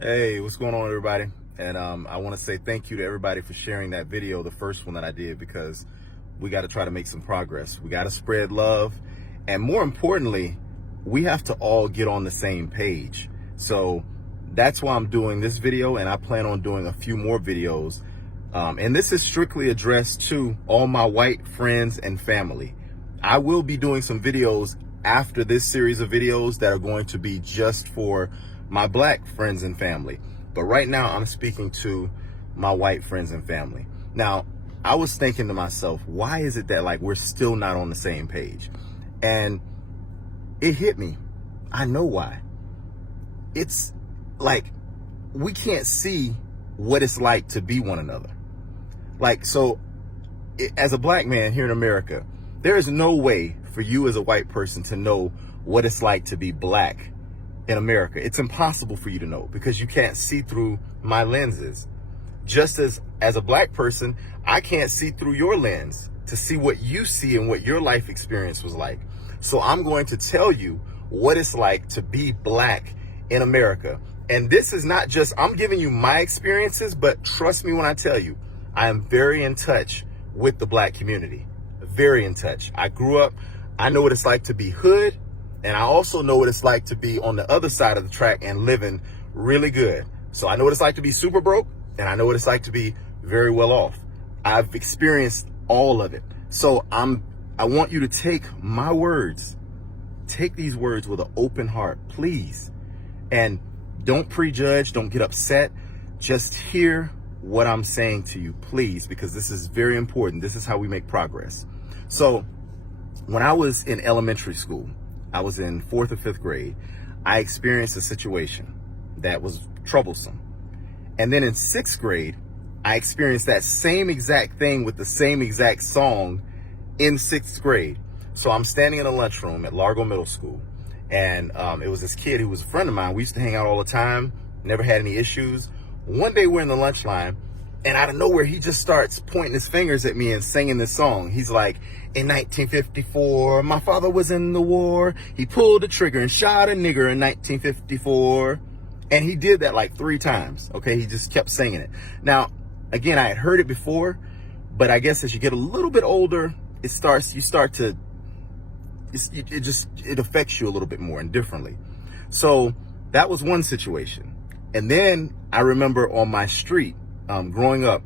Hey, what's going on, everybody? And I want to say thank you to everybody for sharing that video, the first one that I did, because we got to try to make some progress. We got to spread love. And more importantly, we have to all get on the same page. So that's why I'm doing this video, and I plan on doing a few more videos. And this is strictly addressed to all my white friends and family. I will be doing some videos after this series of videos that are going to be just for my black friends and family. But right now I'm speaking to my white friends and family. Now, I was thinking to myself, why is it that we're still not on the same page? And it hit me. I know why. It's like we can't see what it's like to be one another. So as a black man here in America, there is no way for you as a white person to know what it's like to be black in America. It's impossible for you to know because you can't see through my lenses. Just as a black person, I can't see through your lens to see what you see and what your life experience was like. So I'm going to tell you what it's like to be black in America. And this is not just, I'm giving you my experiences, but trust me when I tell you, I am very in touch with the black community. Very in touch. I grew up, I know what it's like to be hood, and I also know what it's like to be on the other side of the track and living really good. So I know what it's like to be super broke, and I know what it's like to be very well off. I've experienced all of it. So I want you to take my words, take these words with an open heart, please. And don't prejudge, don't get upset. Just hear what I'm saying to you, please, because this is very important. This is how we make progress. So when I was in elementary school, I was in 4th or 5th grade, I experienced a situation that was troublesome. And then in 6th grade, I experienced that same exact thing with the same exact song in 6th grade. So I'm standing in a lunchroom at Largo Middle School, and it was this kid who was a friend of mine. We used to hang out all the time, never had any issues. One day we're in the lunch line, and out of nowhere, he just starts pointing his fingers at me and singing this song. He's like, in 1954, my father was in the war. He pulled the trigger and shot a nigger in 1954. And he did that like 3 times. Okay, he just kept singing it. Now, again, I had heard it before, but I guess as you get a little bit older, it affects you a little bit more and differently. So that was one situation. And then I remember on my street, growing up,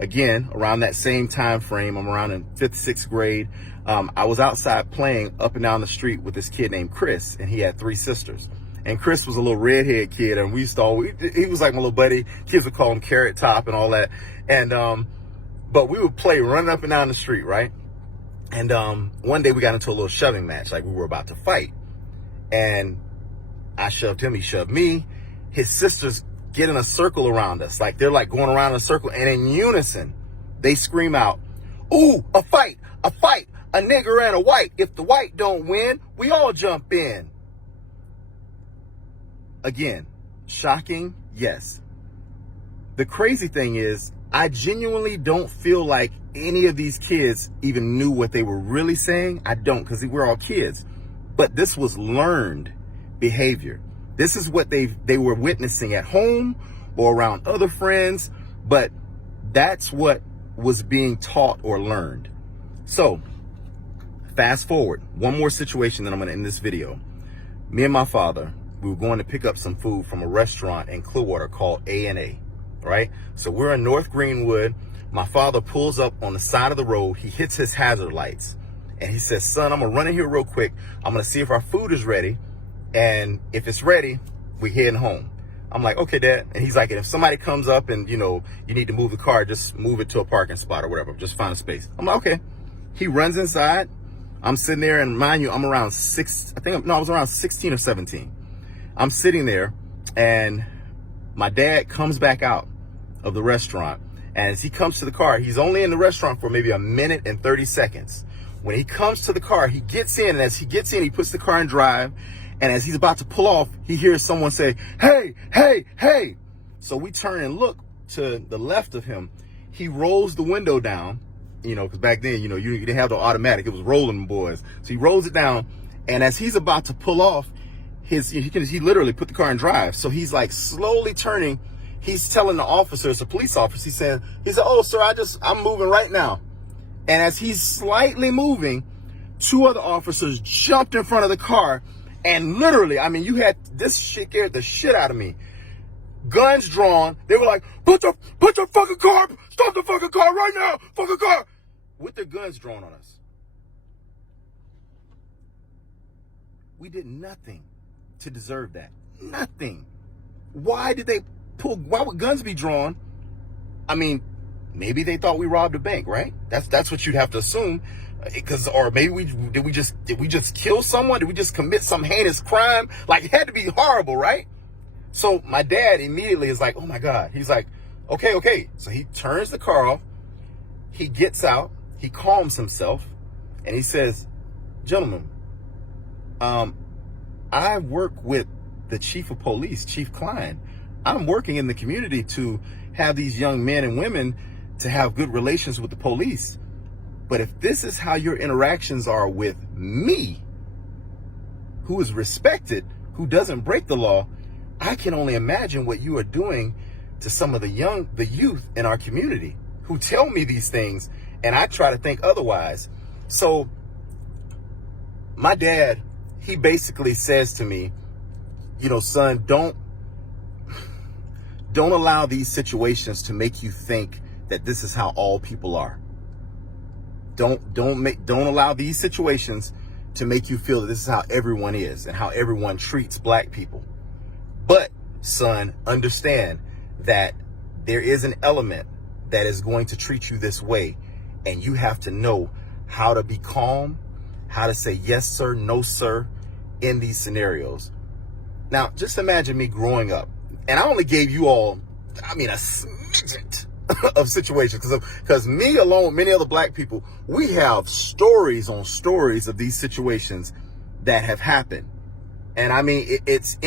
again, around that same time frame, I'm around in 5th, 6th grade. I was outside playing up and down the street with this kid named Chris, and he had 3 sisters. And Chris was a little redhead kid, and he was like my little buddy. Kids would call him Carrot Top and all that. And, but we would play running up and down the street, right? And, one day we got into a little shoving match, like we were about to fight. And I shoved him, he shoved me. His sisters get in a circle around us. Like they're like going around in a circle, and in unison, they scream out, "Ooh, a fight, a nigger and a white. If the white don't win, we all jump in." Again, shocking, yes. The crazy thing is, I genuinely don't feel like any of these kids even knew what they were really saying. I don't, because we're all kids. But this was learned behavior. This is what they were witnessing at home or around other friends, but that's what was being taught or learned. So fast forward, one more situation that I'm going to end this video. Me and my father, we were going to pick up some food from a restaurant in Clearwater called A&A, right? So we're in North Greenwood. My father pulls up on the side of the road. He hits his hazard lights and he says, "Son, I'm going to run in here real quick. I'm going to see if our food is ready. And if it's ready, we're heading home." I'm like, "Okay, Dad." And he's like, "And if somebody comes up and, you need to move the car, just move it to a parking spot or whatever. Just find a space." I'm like, "Okay." He runs inside. I'm sitting there, and mind you, I'm around I was around 16 or 17. I'm sitting there, and my dad comes back out of the restaurant. And as he comes to the car, he's only in the restaurant for maybe a minute and 30 seconds. When he comes to the car, he gets in, and as he gets in, he puts the car in drive. And as he's about to pull off, he hears someone say, "Hey, hey, hey." So we turn and look to the left of him. He rolls the window down, because back then, you didn't have the automatic. It was rolling, boys. So he rolls it down. And as he's about to pull off, he literally put the car in drive. So he's like slowly turning. He's telling the officers, the police officer, he said, oh, sir, I'm moving right now. And as he's slightly moving, two other officers jumped in front of the car. And literally, I mean, this shit scared the shit out of me. Guns drawn. They were like, put your fucking car, stop the fucking car right now, fucking car. With their guns drawn on us. We did nothing to deserve that. Nothing. Why would guns be drawn? I mean, maybe they thought we robbed a bank, right? That's what you'd have to assume. Or maybe did we just kill someone? Did we just commit some heinous crime? Like, it had to be horrible, right? So my dad immediately is like, oh my God. He's like, okay. So he turns the car off. He gets out. He calms himself. And he says, gentlemen, I work with the chief of police, Chief Klein. I'm working in the community to have these young men and women to have good relations with the police. But if this is how your interactions are with me, who is respected, who doesn't break the law, I can only imagine what you are doing to some of the youth in our community who tell me these things, and I try to think otherwise. So my dad, he basically says to me, son, don't allow these situations to make you think that this is how all people are. Don't allow these situations to make you feel that this is how everyone is and how everyone treats black people. But, son, understand that there is an element that is going to treat you this way, and you have to know how to be calm, how to say yes, sir, no, sir, in these scenarios. Now, just imagine me growing up, and I only gave you all, a smidgen of situations, because me along with many other black people, we have stories on stories of these situations that have happened. And I mean, it's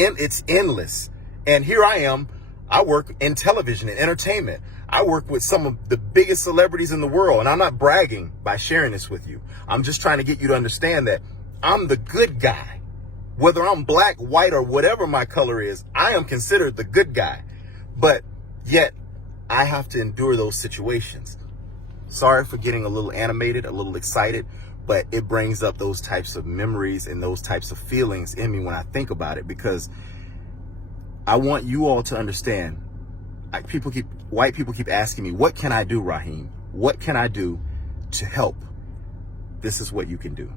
endless. And here I am. I work in television and entertainment. I work with some of the biggest celebrities in the world. And I'm not bragging by sharing this with you. I'm just trying to get you to understand that I'm the good guy. Whether I'm black, white, or whatever my color is, I am considered the good guy. But yet, I have to endure those situations. Sorry for getting a little animated, a little excited, but it brings up those types of memories and those types of feelings in me when I think about it, because I want you all to understand. White people keep asking me, what can I do, Raheem? What can I do to help? This is what you can do.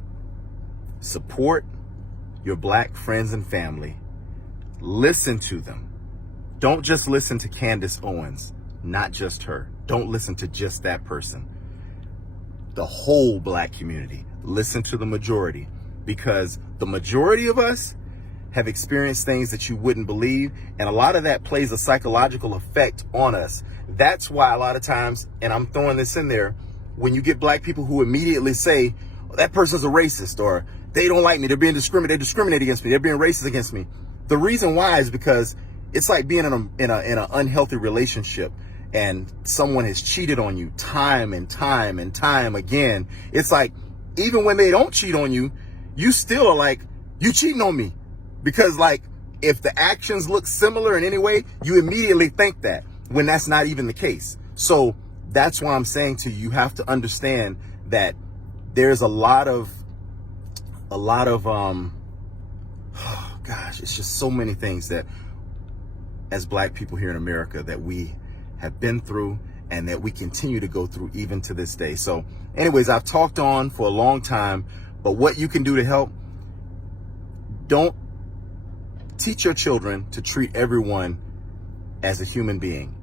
Support your black friends and family. Listen to them. Don't just listen to Candace Owens, not just her. Don't listen to just that person. The whole black community. Listen to the majority, because the majority of us have experienced things that you wouldn't believe, and a lot of that plays a psychological effect on us. That's why a lot of times, and I'm throwing this in there, when you get black people who immediately say, oh, that person's a racist, or they don't like me, they discriminate against me, they're being racist against me. The reason why is because it's like being in an unhealthy relationship, and someone has cheated on you time and time and time again. It's like, even when they don't cheat on you, you still are like, you cheating on me. Because like, if the actions look similar in any way, you immediately think that, when that's not even the case. So that's why I'm saying to you, you have to understand that there's a lot of gosh, it's just so many things that as black people here in America that we have been through and that we continue to go through even to this day. So anyways, I've talked on for a long time, but what you can do to help, don't teach your children to treat everyone as a human being.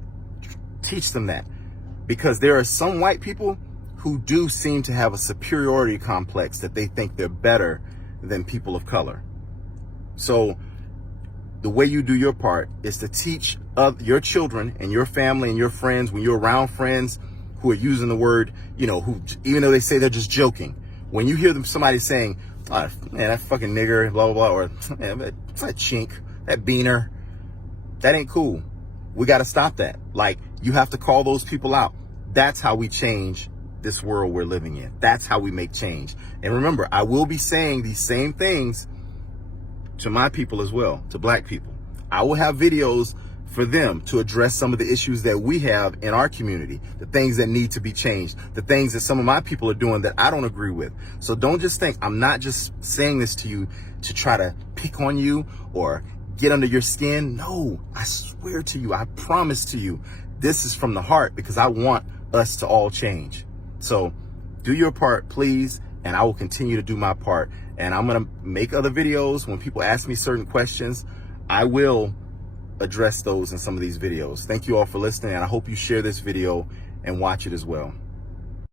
Teach them that, because there are some white people who do seem to have a superiority complex, that they think they're better than people of color. So the way you do your part is to teach your children and your family and your friends, when you're around friends who are using the word, who, even though they say they're just joking, when you hear somebody saying, oh, man, that fucking nigger, blah, blah, blah, or man, that chink, that beaner, that ain't cool. We got to stop that. Like, you have to call those people out. That's how we change this world we're living in. That's how we make change. And remember, I will be saying these same things to my people as well, to black people. I will have videos for them to address some of the issues that we have in our community, the things that need to be changed, the things that some of my people are doing that I don't agree with. So don't just think I'm not just saying this to you to try to pick on you or get under your skin. No, I swear to you, I promise to you, this is from the heart because I want us to all change. So do your part, please, and I will continue to do my part. And I'm going to make other videos. When people ask me certain questions, I will address those in some of these videos. Thank you all for listening, and I hope you share this video and watch it as well.